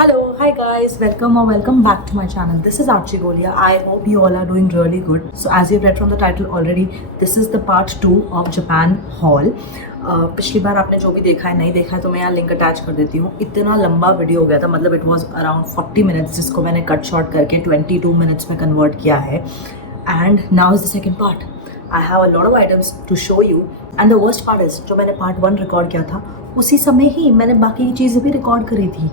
Hello, hi guys, welcome back to my channel. This is Archie Golia. I hope you all are doing really good. So as you've read from the title already, this is the part 2 of Japan haul. पिछली बार आपने जो भी देखा है नहीं देखा है तो मैं यहाँ लिंक अटैच कर देती हूँ. इतना लंबा वीडियो हो गया था, मतलब इट वॉज अराउंड 40 मिनट्स जिसको मैंने कट शॉर्ट करके 22 मिनट्स में कन्वर्ट किया है. And now is the second part. I have a lot of items to show you and the worst part is जो मैंने पार्ट 1 रिकॉर्ड किया था उसी समय ही मैंने बाकी की चीज़ें भी रिकॉर्ड करी थी.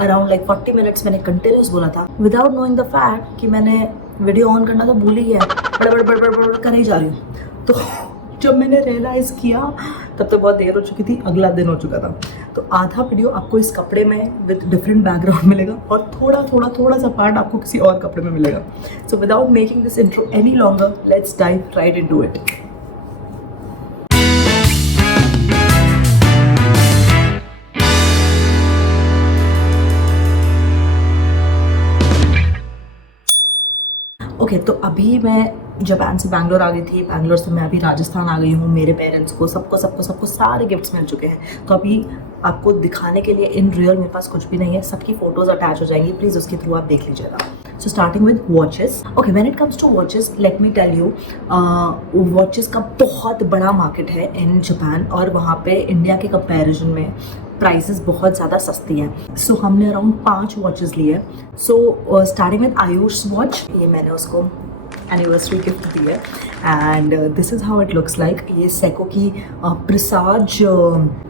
अराउंड लाइक 40 मिनट्स मैंने कंटिन्यूस बोला था विदाउट नोइंग द फैक्ट कि मैंने वीडियो ऑन करना तो भूल ही गया, बड़ कर ही जा रही हूँ. तो जब मैंने रियलाइज़ किया तब तो बहुत देर हो चुकी थी, अगला दिन हो चुका था. तो आधा वीडियो आपको इस कपड़े में विद डिफरेंट बैकग्राउंड मिलेगा और थोड़ा सा पार्ट आपको किसी और कपड़े में मिलेगा. So without making this intro any longer, let's dive right into it. Okay तो अभी मैं जापान से बैंगलोर आ गई थी, बैंगलोर से मैं अभी राजस्थान आ गई हूँ. मेरे पेरेंट्स को सबको सारे गिफ्ट्स मिल चुके हैं. तो अभी आपको दिखाने के लिए इन रियल मेरे पास कुछ भी नहीं है. सबकी फोटोज़ अटैच हो जाएंगी, प्लीज़ उसके थ्रू आप देख लीजिएगा. So starting with watches. Okay, when it comes to watches let me tell you, watches का बहुत बड़ा मार्केट है इन जापान और वहाँ पे इंडिया के कंपैरिजन में प्राइसेस बहुत ज़्यादा सस्ती हैं. सो हमने अराउंड 5 वॉचेस लिए. सो स्टार्टिंग विद आयुष वॉच, ये मैंने उसको एनिवर्सरी गिफ्ट दी है and this is how it looks like. ये सेको की प्रसाज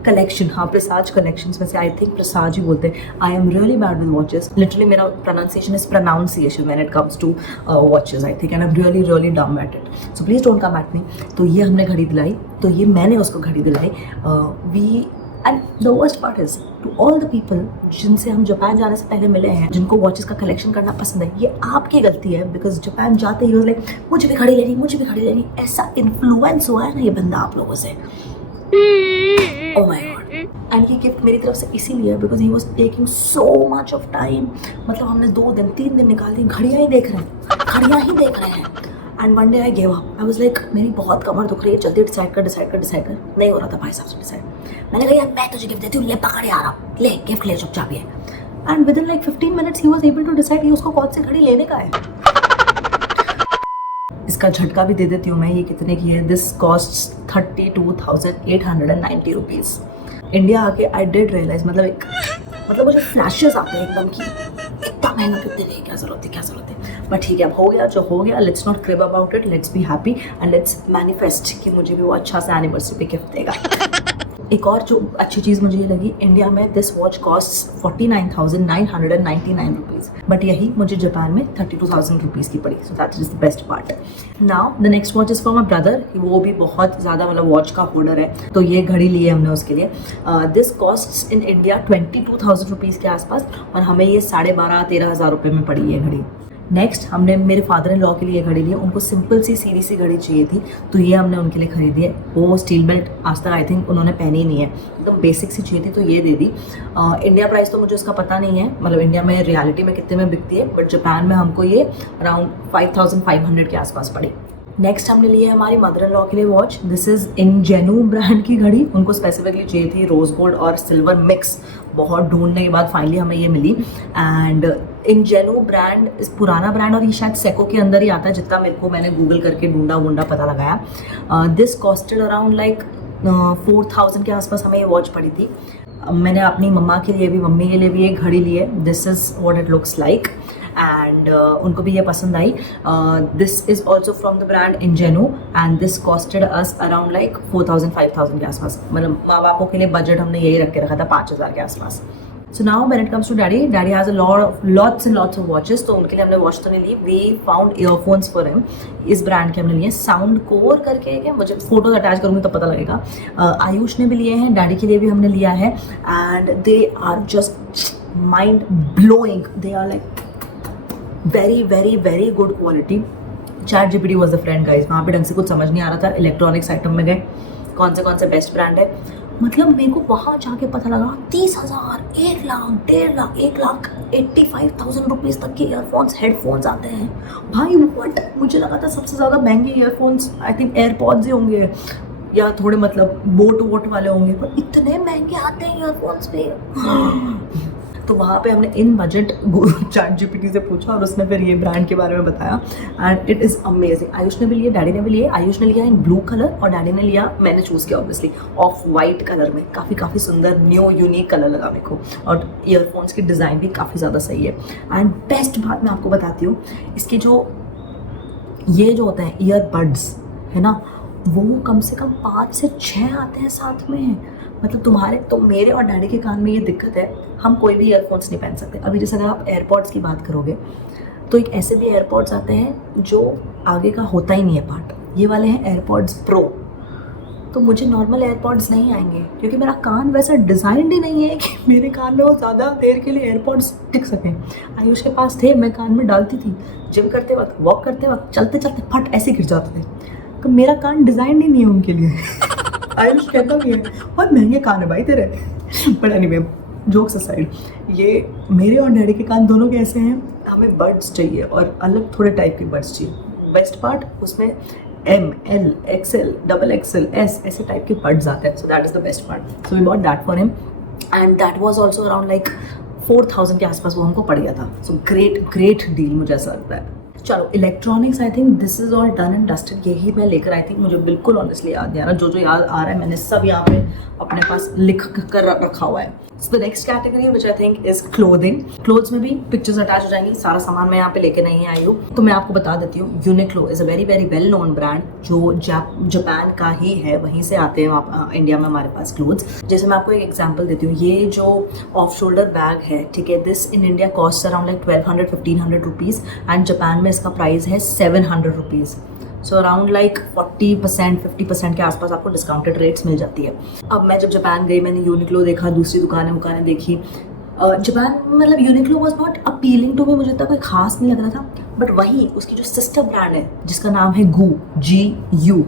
कलेक्शन, हाँ प्रसाज कलेक्शंस में से आई थिंक प्रसाज ही बोलते हैं. I am really bad with watches, literally मेरा pronunciation is pronunciation when it comes to watches I think, and I am really dumb at it. So please don't come at me. तो ये हमने घड़ी दिलाई, तो ये मैंने उसको घड़ी दिलाई. We and the worst part is to all the people जिनसे हम जापान जाने से पहले मिले हैं, जिनको वॉचेस का कलेक्शन करना पसंद है, ये आपकी गलती है. बिकॉज जापान जाते ही लाइक मुझे भी घड़ी लेनी, ऐसा इन्फ्लुएंस हुआ है ना ये बंदा आप लोगों से. Oh my God. एंड ये गिफ्ट मेरी तरफ से इसीलिए because he was taking so much of time. मतलब हमने 2 दिन 3 दिन निकाल दी, घड़ियाँ ही देख रहे हैं. And one day I gave up. I was like मेरी बहुत कमर दुख रही है, जल्दी डिसाइड कर. नहीं हो रहा था भाई साहब से डिसाइड. मैंने कहा यार मैं तुझे गिफ्ट देती हूँ, ले पकड़ यार, ले गिफ्ट ले चुपचाप ये. And within like 15 minutes he was able to decide ये उसको कौन सी घड़ी लेने का है. इसका झटका भी दे देती हूँ मैं, ये कितने की है. This cost 32,890 rupees. इंडिया आके आई डिड रियलाइज, मतलब मुझे फ्लैशेस आते हैं एकदम की इतना महंगा गिफ्ट देने की क्या जरूरत है. बट ठीक है, अब हो गया जो हो गया. Let's not crib about it, let's be happy and let's manifest कि मुझे भी वो अच्छा सा एनिवर्सरी पे गिफ्ट देगा. एक और जो अच्छी चीज़ मुझे ये लगी, इंडिया में this watch cost 49,999 rupees, but यही मुझे जापान में 32,000 रुपीज़ की पड़ी. So that is the best part. Now the next watch is for my brother. वो भी बहुत ज़्यादा मतलब वॉच का होल्डर है, तो ये घड़ी ली है हमने उसके लिए. This cost in India 22,000 rupees के आसपास और हमें ये 12,500-13,000 रुपये में पड़ी ये घड़ी. नेक्स्ट हमने मेरे फादर इन लॉ के लिए घड़ी ली. उनको सिंपल सी सीधी सी घड़ी चाहिए थी, तो ये हमने उनके लिए खरीदी है. वो स्टील बेल्ट आज तक आई थिंक उन्होंने पहनी ही नहीं है, एकदम बेसिक सी चाहिए थी, तो ये दे दी. इंडिया प्राइस तो मुझे उसका पता नहीं है, मतलब इंडिया में रियलिटी में कितने में बिकती है, बट जापान में हमको ये अराउंड 5,500 के आसपास पड़ी. नेक्स्ट हमने लिए हमारी मदर इन लॉ के लिए वॉच. दिस इज़ इंजेनु ब्रांड की घड़ी. उनको स्पेसिफिकली चाहिए थी रोज गोल्ड और सिल्वर मिक्स. बहुत ढूंढने के बाद फाइनली हमें ये मिली. एंड इंजेनु ब्रांड इस पुराना ब्रांड और ये शायद सेको के अंदर ही आता है, जितना मेरे को मैंने गूगल करके ढूंढा पता लगाया. दिस कॉस्टेड अराउंड लाइक 4,000 के आसपास हमें ये वॉच पड़ी थी. मैंने अपनी मम्मी के लिए भी एक घड़ी ली है. This is what it looks like and उनको भी ये पसंद आई. This is also from the brand Ingenu and this costed us around like 4,000-5,000 के आसपास. मतलब माँ बापों के लिए बजट हमने यही रख के रखा था 5,000 के आसपास. So now when it comes to daddy has a lots and lots of watches. तो उनके लिए हमने वॉच तो नहीं ली. We found earphones for him. इस ब्रांड के हमने लिए, साउंड कोर करके है, मुझे फोटोज अटैच करूँगी तो पता लगेगा. आयुष ने भी लिए हैं, डैडी के लिए भी हमने लिया है and they are just mind blowing. They are like very good quality. ChatGPT was the friend guys. वहाँ पे ढंग से कुछ समझ नहीं आ रहा था. इलेक्ट्रॉनिक्स आइटम में गए, कौन से बेस्ट ब्रांड है. मतलब मेरे को वहाँ जाके पता लगा 30,000, 1 लाख, 1.5 लाख, 1,85,000 रुपीज़ तक के ईयरफोन्स हेडफोन्स आते हैं भाई. वट मुझे लगा था सबसे ज़्यादा महंगे ईयरफोन्स आई थिंक एयरपॉड्स ही होंगे या थोड़े मतलब बोट वाले होंगे, पर इतने महंगे आते हैं ईयरफोन्स पे. तो वहाँ पे हमने इन बजट ChatGPT से पूछा और उसने फिर ये ब्रांड के बारे में बताया and it is amazing. Ayush ने भी लिए, डैडी ने भी लिए। आयुष ने लिया इन ब्लू कलर और डैडी ने लिया, मैंने चूज़ किया ऑब्वियसली ऑफ वाइट कलर में। काफ़ी सुंदर न्यू यूनिक कलर लगा मेरे को और ईयरफोन्स की डिज़ाइन भी काफ़ी ज़्यादा सही है। एंड बेस्ट बात मैं आपको बताती हूँ, इसके ये जो होते हैं ईयरबड्स है ना, वो कम से कम 5 से 6 आते हैं साथ में। मतलब तो मेरे और डैडी के कान में ये दिक्कत है, हम कोई भी ईयरफोन्स नहीं पहन सकते। अभी जैसे अगर आप एयरपॉड्स की बात करोगे तो एक ऐसे भी एयरपॉड्स आते हैं जो आगे का होता ही नहीं है पार्ट, ये वाले हैं एयरपॉड्स प्रो। तो मुझे नॉर्मल एयरपॉड्स नहीं आएंगे क्योंकि मेरा कान वैसा डिज़ाइंड ही नहीं है कि मेरे कान में वो ज़्यादा देर के लिए एयरपॉड्स टिक सकें। आयुष के पास थे, मैं कान में डालती थी, जिम करते वक्त, वॉक करते वक्त, चलते चलते फट ऐसे गिर जाते थे। तो मेरा कान डिज़ाइंड ही नहीं है उनके लिए। आयुष कहता भी है बहुत महंगे कान है भाई तेरे। बट एनीवे, जोक्स असाइड, ये मेरे और डैडी के कान दोनों के ऐसे हैं, हमें बड्स चाहिए और अलग थोड़े टाइप के बड्स चाहिए। बेस्ट पार्ट उसमें M, L, XL, XXL, S ऐसे टाइप के बड्स आते हैं। So that is the best part. So we bought that for him and that was also around like 4000 के आसपास वो हमको पड़ गया था। सो ग्रेट डील मुझे ऐसा लगता है। चलो electronics, I think this is all done and dusted. यही मैं लेकर आई थी, मुझे बिल्कुल ऑनेस्टली याद नहीं आ रहा। जो याद आ रहा है मैंने सब यहाँ पे अपने पास लिख कर रखा हुआ है। So the next category which I think is clothing. Clothes में भी पिक्चर्स अटैच हो जाएंगी। सारा सामान मैं यहाँ पे लेके नहीं आई हूँ, तो मैं आपको बता देती हूँ। Uniqlo is a very well known brand जो जापान का ही है, वहीं से आते हैं इंडिया में हमारे पास क्लोथ्स। जैसे मैं आपको एक एग्जांपल देती हूँ, ये जो ऑफ शोल्डर बैग है, ठीक है, this in India cost around like 1200-1500 rupees and Japan में इसका प्राइस है 700 रुपीज़। सो अराउंड लाइक 40-50% के आसपास आपको डिस्काउंटेड रेट्स मिल जाती है। अब मैं जब जापान गई, मैंने यूनिक्लो देखा, दूसरी दुकानें देखी। जापान मतलब Uniqlo was not appealing to me, मुझे इतना कोई खास नहीं लग रहा था। बट वही उसकी जो सिस्टर ब्रांड है जिसका नाम है GU,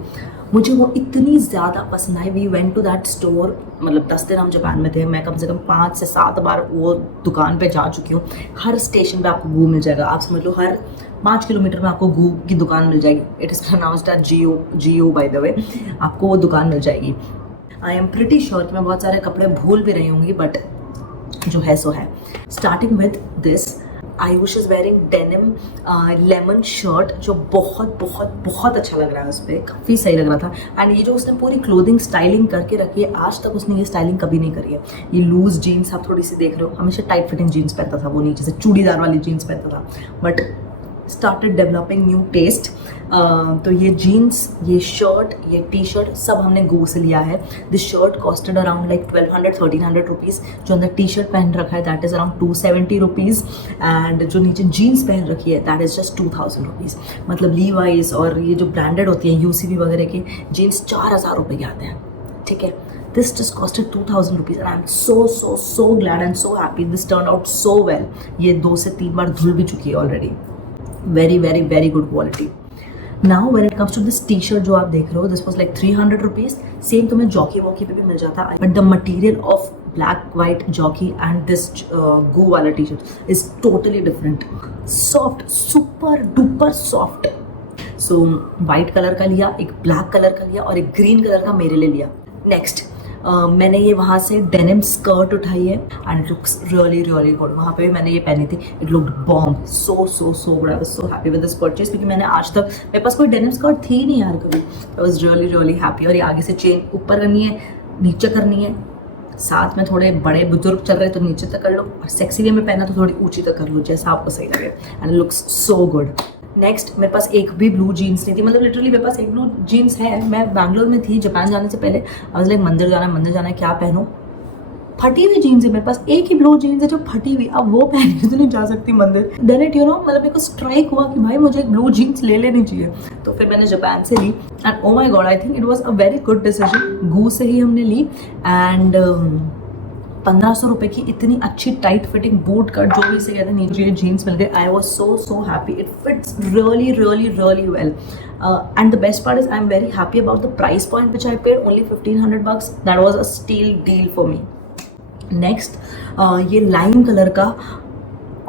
मुझे वो इतनी ज़्यादा पसंद आई। We went to that store, मतलब 10 दिन हम जापान में थे, मैं कम से कम 5 से 7 बार वो दुकान पे जा चुकी हूँ। हर स्टेशन पे आपको गू मिल जाएगा, आप समझ लो हर 5 किलोमीटर में आपको गू की दुकान मिल जाएगी। It is pronounced as GU by the way, आपको वो दुकान मिल जाएगी। आई एम प्रिटी श्योर कि मैं बहुत सारे कपड़े भूल भी रही होंगी, बट जो है सो है। Starting with this, Ayush is wearing denim lemon shirt जो बहुत अच्छा लग रहा है उस पर, काफ़ी सही लग रहा था। एंड ये जो उसने पूरी क्लोथिंग स्टाइलिंग करके रखी है, आज तक उसने ये स्टाइलिंग कभी नहीं करी है। ये लूज जीन्स आप थोड़ी सी देख रहे हो, हमेशा टाइट फिटिंग जीन्स पहनता था वो, नीचे से चूड़ीदार वाली जीन्स पहनता था, but started developing new taste. तो ये जीन्स, ये शर्ट, ये टी शर्ट सब हमने गो से लिया है। This shirt costed around like 1200-1300 rupees. जो अंदर टी शर्ट पहन रखा है that is around 270 rupees and जो नीचे जीन्स पहन रखी है दैट इज़ जस्ट 2000 रुपीज़। मतलब लीवाइस और ये जो ब्रांडेड होती है UCB वगैरह की जीन्स 4000 रुपये के आते हैं, ठीक है। This just costed 2000 rupees and I'm so glad and so happy. This turned out so well. ये 2 से 3 बार धुल भी चुकी है already. Very good quality. Now when it comes to this t-shirt जो आप देख रहे हो, this was like 300 rupees. Same तुम्हें जॉकी वॉकी पे भी मिल जाता है, but the material of black white jockey and this goo वाला t-shirt is totally different. Soft, super duper soft. So white colour का लिया, एक black कलर का लिया और एक green कलर का मेरे लिए लिया। नेक्स्ट मैंने ये वहाँ से डेनिम स्कर्ट उठाई है and it looks really good. वहाँ पे भी मैंने ये पहनी थी, it looked bomb, so good. I was so happy with this purchase क्योंकि मैंने आज तक, मेरे पास कोई डेनिम स्कर्ट थी नहीं यार कभी। I was really happy. और ये आगे से चेन ऊपर करनी है, नीचे करनी है, साथ में थोड़े बड़े बुजुर्ग चल रहे तो नीचे तक कर लो, और सेक्सी वे में पहना तो थोड़ी ऊँची तक कर लो, जैसा आपको सही लगे। And it looks so good. Next मेरे पास एक भी ब्लू जीन्स नहीं थी, मतलब लिटरली मेरे पास एक ब्लू जीन्स है। मैं बैंगलोर में थी जापान जाने से पहले, आई वाज लाइक मंदिर जाना है, क्या पहनूं? फटी हुई जीन्स है मेरे पास, एक ही ब्लू जीन्स है जो फटी हुई, अब वो पहन के तो नहीं जा सकती मंदिर। देन इट मतलब मेरे को स्ट्राइक हुआ कि भाई मुझे एक ब्लू जीन्स ले लेनी चाहिए, तो फिर मैंने जापान से ली and oh my god I think it was a very good decision. गू से ही हमने ली एंड 1500 रुपये की इतनी अच्छी टाइट फिटिंग बूट कट जो भी इसे कहते हैं, नीचे जीन्स मिल गए। I was so happy, it fits really well and the best part is I am very happy about the price point which I paid only 1500 bucks. That was a steal deal for me. Next ये lime colour का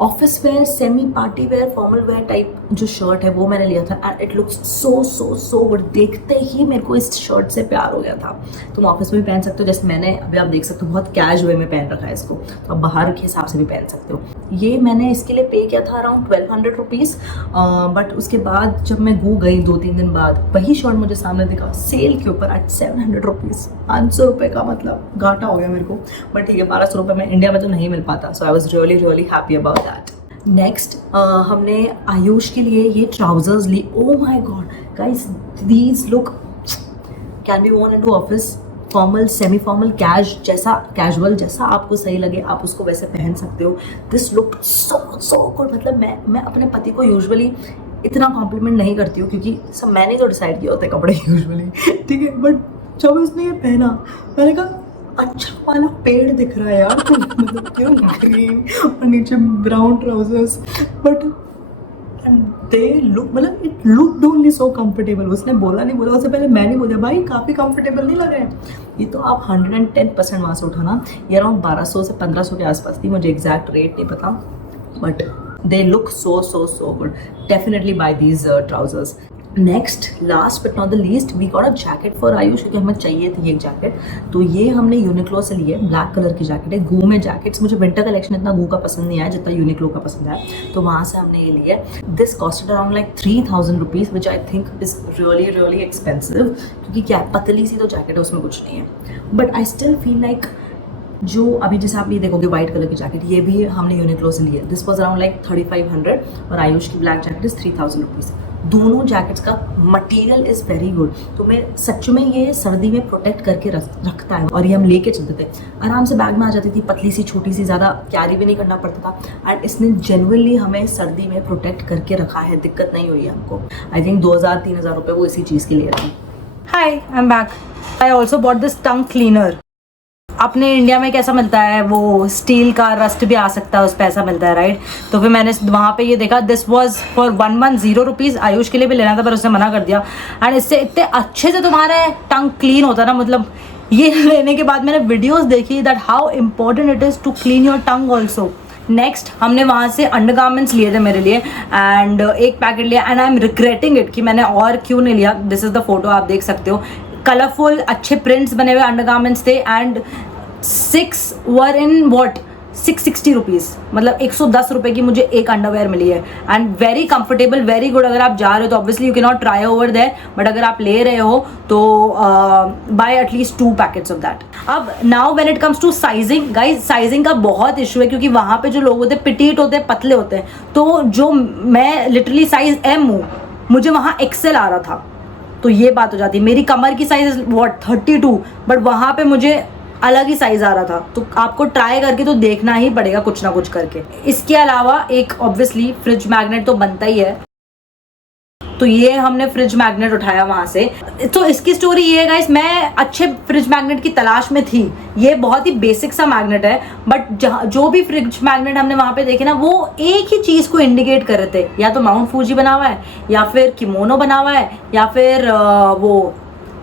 office where, semi party wear, formal wear type जो shirt है वो मैंने लिया था and it looks so good. देखते ही मेरे को इस शर्ट से प्यार हो गया था। तुम ऑफिस में भी पहन सकते हो, जैसे मैंने अभी आप देख सकते हो बहुत कैश वे में पहन रखा है इसको, तो आप बाहर के हिसाब से भी पहन सकते हो। ये मैंने इसके लिए पे किया था अराउंड 1200 रुपीज़, बट उसके बाद जब मैं गू गई 2-3 दिन बाद, वही शर्ट मुझे सामने दिखा सेल के ऊपर एट 700 रुपीज़। 500 रुपये का मतलब घाटा हो गया मेरे को, बट ठीक है 1200 रुपये में इंडिया में तो नहीं मिल पाता, so I was really happy about that. Next हमने आयुष के लिए ये ट्राउजर्स ली। Oh my god guys, these look can be worn into office, formal, semi formal, casual जैसा आपको सही लगे आप उसको वैसे पहन सकते हो। This look so good. मतलब मैं अपने पति को यूजुअली इतना कॉम्प्लीमेंट नहीं करती हूँ क्योंकि सब मैंने तो डिसाइड किया होता है कपड़े यूजुअली, ठीक है, बट जब उसने ये पहना मैंने कहा अच्छा वाला पेड़ दिख रहा है यार, मतलब क्यों ग्रीन और नीचे brown trousers, but they look, मतलब it looked only so comfortable. उसने बोला नहीं, बोला उससे पहले मैंने बोला भाई काफ़ी कंफर्टेबल नहीं लग रहा है ये, तो आप 110% वहाँ से उठाना। ये अराउंड 1200 से 1500 के आसपास थी, मुझे एग्जैक्ट रेट नहीं पता, but they look so good. Definitely buy these trousers. Next last but not the least we got a jacket for Ayush, क्योंकि हमें चाहिए थी एक जैकेट, तो ये हमने यूनिक्लो से ली है। ब्लैक कलर की जैकेट है। गू में जैकेट्स मुझे विंटर कलेक्शन इतना गू का पसंद नहीं आया जितना यूनिक्लो का पसंद है, तो वहाँ से हमने ये ली है। This costed around like 3000 rupees which I think is really expensive, क्योंकि क्या पतली सी तो जैकेट है, उसमें कुछ नहीं है, but I still feel like जो अभी जैसे आप ये देखोगे व्हाइट कलर की जैकेट, ये भी हमने यूनिक्लो से ली है। दिस वॉज अराउंड लाइक 3500 और आयुष की ब्लैक जैकेट इज़ 3000 रुपीज़। दोनों जैकेट्स का मटेरियल इज़ वेरी गुड, तो मैं सच में ये सर्दी में प्रोटेक्ट करके रखता है। और ये हम लेके चलते थे, आराम से बैग में आ जाती थी, पतली सी छोटी सी, ज़्यादा कैरी भी नहीं करना पड़ता था, एंड इसने जेन्युइनली हमें सर्दी में प्रोटेक्ट करके रखा है, दिक्कत नहीं हुई है हमको। आई थिंक 2000-3000 रुपये वो इसी चीज़ के लिए रहे। Hi, I am back. I also bought this tongue cleaner. अपने इंडिया में कैसा मिलता है, वो स्टील का रस्ट भी आ सकता है, उस पर ऐसा मिलता है, राइट? तो फिर मैंने वहाँ पे ये देखा, this was for 110 rupees. Ayush के लिए भी लेना था पर उसने मना कर दिया, एंड इससे इतने अच्छे से तुम्हारे टंग क्लीन होता है ना, मतलब ये लेने के बाद मैंने वीडियोज़ देखी that how important it is to clean your tongue also. Next हमने वहाँ से अंडरगारमेंट्स लिए थे मेरे लिए, एंड एक पैकेट लिया, and I M regretting it कि मैंने और क्यों नहीं लिया। दिस इज़ द फोटो, आप देख सकते हो, कलरफुल अच्छे प्रिंट्स बने हुए अंडरगारमेंट्स थे, and 6 were in what 660 rupees, मतलब 110 रुपये की मुझे एक अंडरवेयर मिली है, and very comfortable, very good. अगर आप जा रहे हो तो obviously you can not try over there, but अगर आप ले रहे हो तो buy at least 2 packets of that. अब now when it comes to sizing, guys sizing का बहुत इशू है, क्योंकि वहाँ पे जो लोग होते हैं पिटीट होते हैं, पतले होते हैं, तो जो मैं लिटरली साइज M हूँ, मुझे वहाँ XL आ रहा था, तो ये बात हो जाती है। मेरी कमर की साइज वॉट 32, बट वहाँ पे मुझे अलग ही साइज आ रहा था, तो आपको ट्राई करके तो देखना ही पड़ेगा कुछ ना कुछ करके। इसके अलावा एक ऑब्वियसली फ्रिज मैग्नेट तो बनता ही है, तो ये हमने फ्रिज मैग्नेट उठाया वहाँ से। तो इसकी स्टोरी ये है गाइस, मैं अच्छे फ्रिज मैग्नेट की तलाश में थी। ये बहुत ही बेसिक सा मैग्नेट है, बट जो भी फ्रिज मैग्नेट हमने वहाँ पे देखे ना, वो एक ही चीज़ को इंडिकेट कर रहे थे, या तो माउंट फूजी बना हुआ है, या फिर किमोनो बना हुआ है, या फिर वो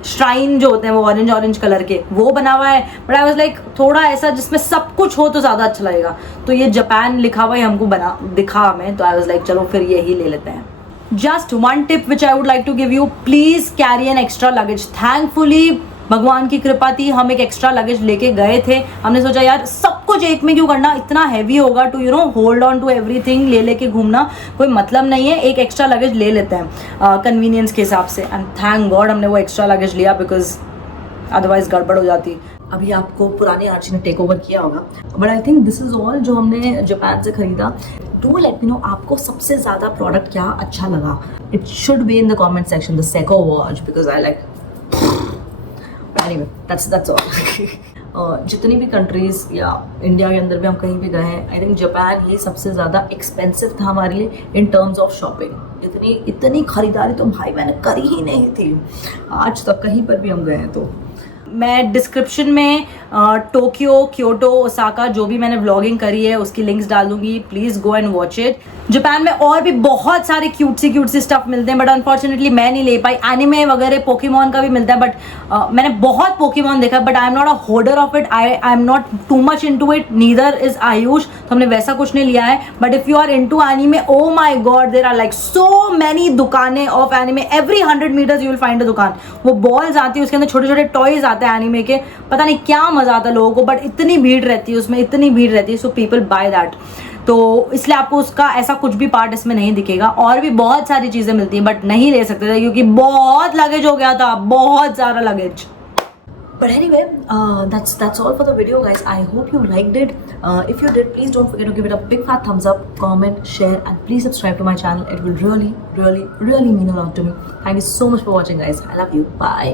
श्राइन जो होते हैं वो ऑरेंज कलर के वो बना हुआ है। बट आई वाज लाइक थोड़ा ऐसा जिसमें सब कुछ हो तो ज़्यादा अच्छा लगेगा, तो ये जापान लिखा हुआ है हमको बना दिखा हमें, तो आई वाज लाइक चलो फिर यही ले लेते हैं। Just one tip which I would like to give you, please carry an extra luggage. Thankfully भगवान की कृपा थी, हम एक एक्स्ट्रा लगेज लेके गए थे। हमने सोचा यार सब कुछ एक में क्यों करना, इतना हैवी होगा to hold on to everything, लेके घूमना कोई मतलब नहीं है, एक एक्स्ट्रा लगेज ले लेते हैं कन्वीनियंस के हिसाब से। एंड थैंक गॉड हमने वो एक्स्ट्रा लगेज लिया, बिकॉज अदरवाइज गड़बड़ हो जाती। अभी आपको पुरानी आर्ची ने टेक ओवर किया होगा, but I think this is all जो हमने जापान से खरीदा। डू लेट मी नो आपको सबसे ज़्यादा प्रोडक्ट क्या अच्छा लगा। It should be in the comment section, the Seiko watch, because I like anyway that's all. जितनी भी कंट्रीज़ या इंडिया के अंदर भी हम कहीं भी गए हैं, आई थिंक जापान ही सबसे ज़्यादा एक्सपेंसिव था हमारे लिए इन टर्म्स ऑफ शॉपिंग। इतनी खरीदारी तो भाई मैंने करी ही नहीं थी आज तक, कहीं पर भी हम गए हैं तो। मैं डिस्क्रिप्शन में टोक्यो, क्योटो, ओसाका जो भी मैंने व्लॉगिंग करी है उसकी लिंक्स डाल दूंगी, please go and watch it. Japan में और भी बहुत सारे क्यूट सी स्टफ मिलते हैं, बट अनफॉर्चुनेटली मैं नहीं ले पाई। एनिमे वगैरह पोकेमॉन का भी मिलता है, बट मैंने बहुत पोकेमॉन देखा, but I am not a holder of it, I am not too much into it, neither is Ayush, तो हमने वैसा कुछ नहीं लिया है। But if you are into anime, oh my god, there are like so many दुकानें of anime, every 100 meters you will find a दुकान। वो बॉल्स आती है, उसके अंदर छोटे छोटे टॉयज आते हैं एनिमे के, पता नहीं क्या मजा आता है लोगों को, बट इतनी भीड़ रहती है उसमें, इतनी भीड़ रहती है, सो पीपल बाय दैट। तो इसलिए आपको उसका ऐसा कुछ भी पार्ट इसमें नहीं दिखेगा। और भी बहुत सारी चीजें मिलती हैं, बट नहीं ले सकते थे क्योंकि बहुत लगेज हो गया था, बहुत सारा luggage. But anyway, that's all for the video, guys. I hope you liked it. If you did, please don't forget to give it a big fat thumbs up, comment, share, and please subscribe to my channel. It will really, really, really mean a lot to me. Thank you so much for watching, guys. I love you. Bye.